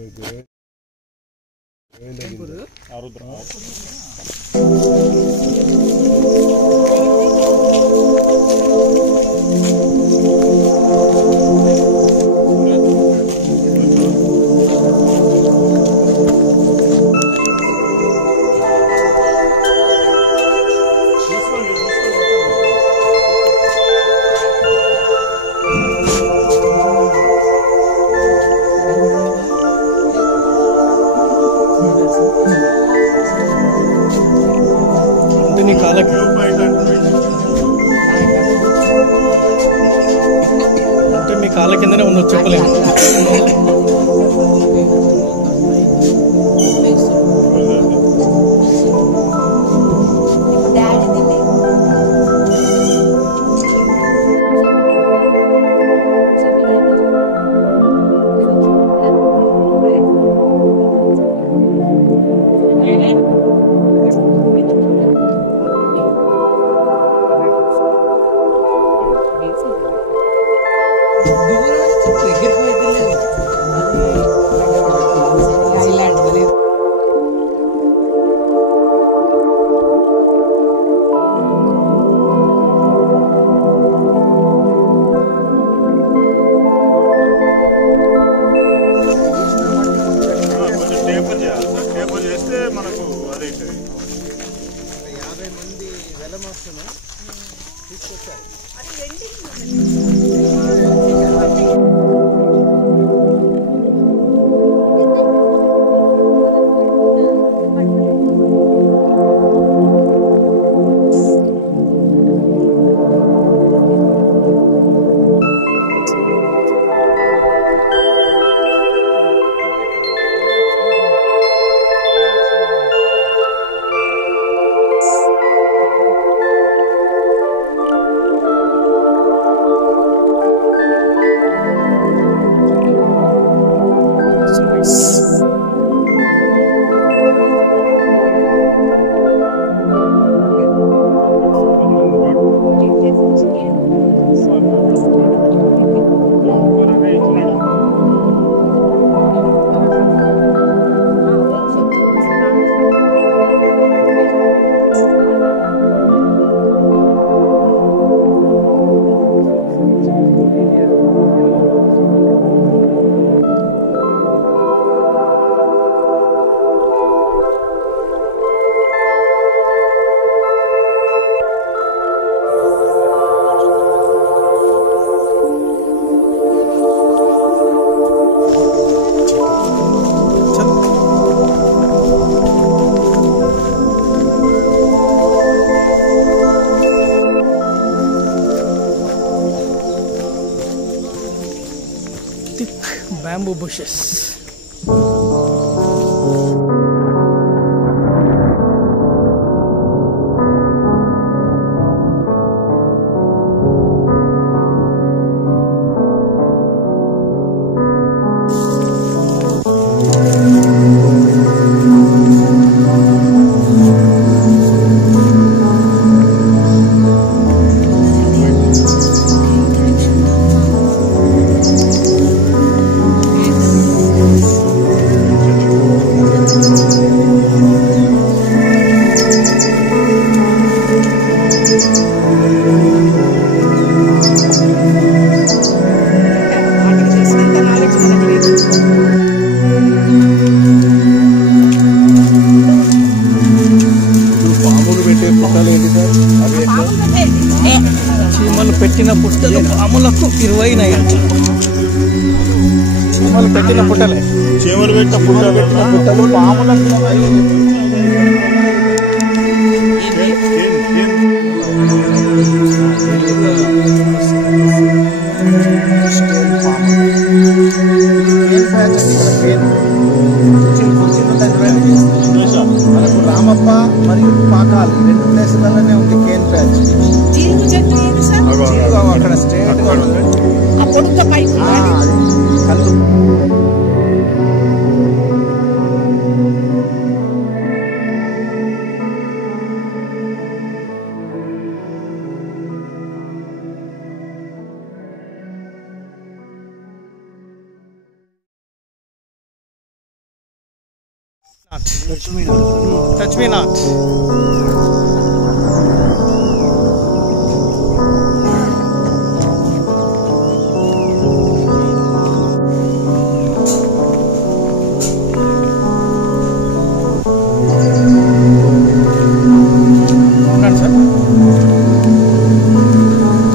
అంటే మీ కాళ్ళ కిందనే ఉన్న చెప్పలేము. మనకు అదే 50 మంది వెలమస్తులు తీసుకొచ్చారు. Bamboo bushes. చీమలు పెట్టిన పుట్టలు పాములకు 20 నైట్. చీమలు పెట్టిన పుట్టలే, చీమలు పెట్టిన పుట్టలు పాములకు మనకు రామప్ప మరియు పాకాలు 2 ప్లేసులలోనే ఉంది కేన్ ప్యాచ్. అక్కడ స్ట్రేట్ కళ్ళు Touch me not.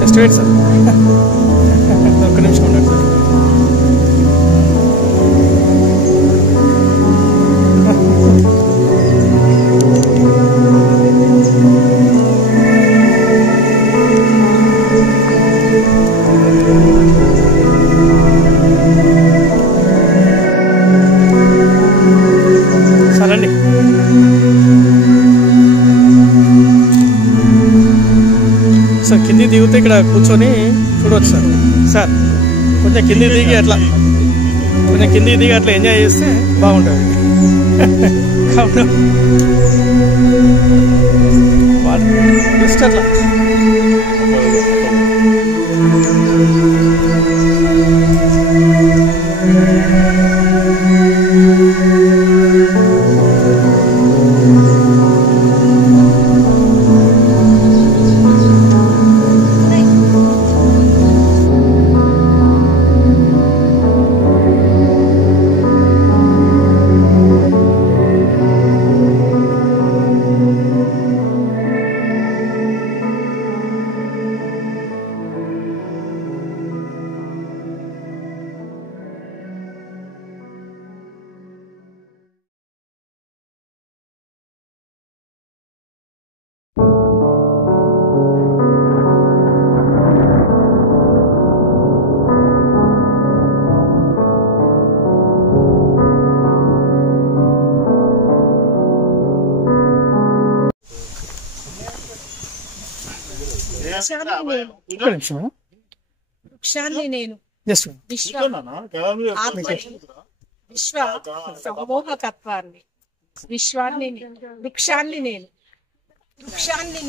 Just wait, sir. ఒక్క నిమిషం ఉండండి సార్. సరండి. సార్ కింది దిగితే ఇక్కడ కూర్చొని చూడవచ్చు సార్. సార్ కొంచెం కింది దిగి అట్లా ఎంజాయ్ చేస్తే బాగుంటుంది. జస్ట్ అట్లా వృక్షాన్ని నేను విశ్వ సమూహకత్వాన్ని వృక్షాన్ని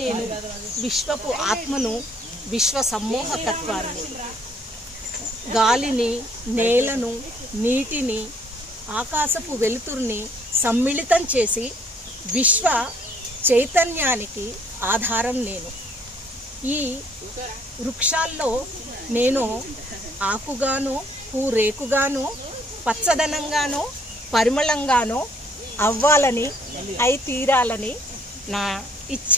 నేను విశ్వపు ఆత్మను విశ్వ సమ్మోహకత్వాన్ని గాలిని నేలను నీటిని ఆకాశపు వెలుతుర్ని సమ్మిళితం చేసి విశ్వ చైతన్యానికి ఆధారం నేను. ఈ వృక్షాల్లో నేను ఆకుగాను పూరేకుగాను పచ్చదనంగాను పరిమళంగాను అవ్వాలని అయి తీరాలని నా ఇచ్ఛ.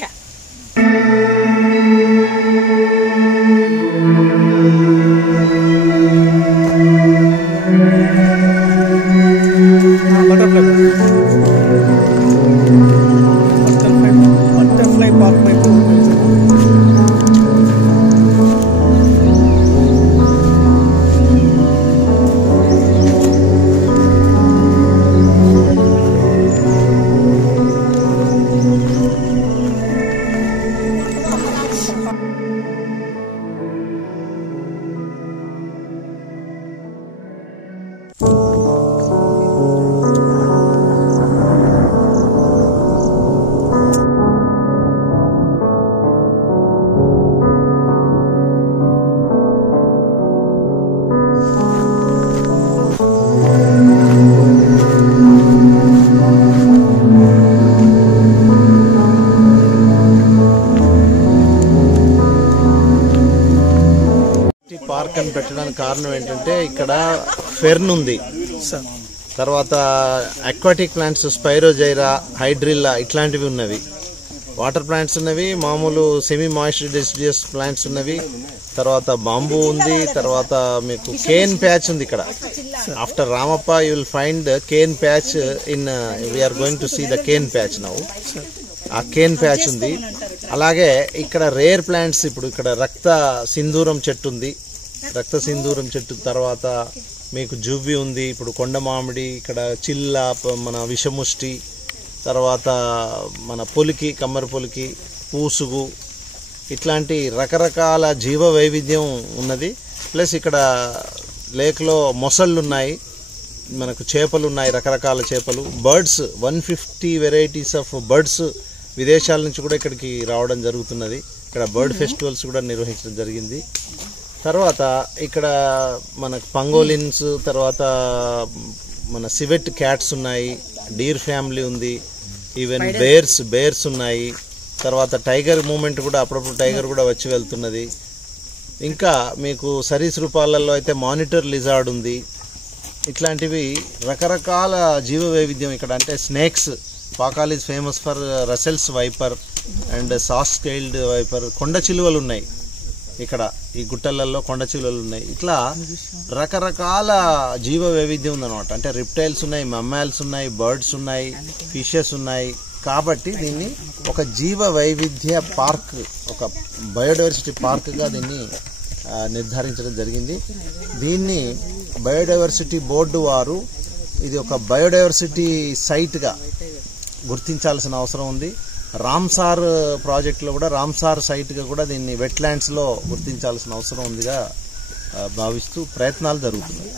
బటర్ఫ్లై పార్క్ వైపు పార్క్ అని పెట్టడానికి కారణం ఏంటంటే ఇక్కడ ఫెర్న్ ఉంది, తర్వాత అక్వాటిక్ ప్లాంట్స్ స్పైరోజైరా హైడ్రిల్లా ఇట్లాంటివి ఉన్నవి, వాటర్ ప్లాంట్స్ ఉన్నవి, మామూలు సెమీ మాయిస్చర్ డెసిడియస్ ప్లాంట్స్ ఉన్నవి, తర్వాత బాంబూ ఉంది, తర్వాత మీకు కేన్ ప్యాచ్ ఉంది ఇక్కడ. After Ramappa you will find cane patch in we're going to see the cane patch now. ఆ కేన్ ప్యాచ్ ఉంది. అలాగే ఇక్కడ రేర్ ప్లాంట్స్, ఇప్పుడు ఇక్కడ రక్త సింధూరం చెట్టు ఉంది, రక్త సింధూరం చెట్టు తర్వాత మీకు జువ్వి ఉంది, ఇప్పుడు కొండ మామిడి, ఇక్కడ చిల్ల, మన విషముష్టి, తర్వాత మన పొలికి, కమ్మరి పొలికి, పూసుగు, ఇట్లాంటి రకరకాల జీవ వైవిధ్యం ఉన్నది. ప్లస్ ఇక్కడ లేక్లో మొసళ్ళు ఉన్నాయి, మనకు చేపలు ఉన్నాయి, రకరకాల చేపలు, బర్డ్స్ 150 వెరైటీస్ ఆఫ్ బర్డ్స్ విదేశాల నుంచి కూడా ఇక్కడికి రావడం జరుగుతున్నది. ఇక్కడ బర్డ్ ఫెస్టివల్స్ కూడా నిర్వహించడం జరిగింది. తర్వాత ఇక్కడ మనకు పంగోలిన్స్, తర్వాత మన సివెట్ క్యాట్స్ ఉన్నాయి, డీర్ ఫ్యామిలీ ఉంది, ఈవెన్ బేర్స్ ఉన్నాయి. తర్వాత టైగర్ మూమెంట్ కూడా అప్పుడప్పుడు టైగర్ కూడా వచ్చి వెళ్తున్నది. ఇంకా మీకు సరీసృపాలలో అయితే మానిటర్ లిజార్డ్ ఉంది. ఇట్లాంటివి రకరకాల జీవ వైవిధ్యం ఇక్కడ. అంటే snakes, Pakhal is famous for Russell's viper and saw scaled viper. కొండ చిలువలు ఉన్నాయి ఇక్కడ, ఈ గుట్టలలో కొండ చిలువలు ఉన్నాయి. ఇట్లా రకరకాల జీవ వైవిధ్యం ఉందన్నమాట. అంటే రిప్టైల్స్ ఉన్నాయి, మమ్మాల్స్ ఉన్నాయి, బర్డ్స్ ఉన్నాయి, ఫిషెస్ ఉన్నాయి. కాబట్టి దీన్ని ఒక జీవ వైవిధ్య పార్క్, ఒక బయోడైవర్సిటీ పార్క్గా దీన్ని నిర్ధారించడం జరిగింది. దీన్ని బయోడైవర్సిటీ బోర్డు వారు ఇది ఒక బయోడైవర్సిటీ సైట్గా గుర్తించాల్సిన అవసరం ఉంది. రామ్సార్ ప్రాజెక్టులో కూడా రామ్సార్ సైట్గా కూడా దీన్ని వెట్లాండ్స్లో గుర్తించాల్సిన అవసరం ఉందిగా భావిస్తూ ప్రయత్నాలు జరుగుతున్నాయి.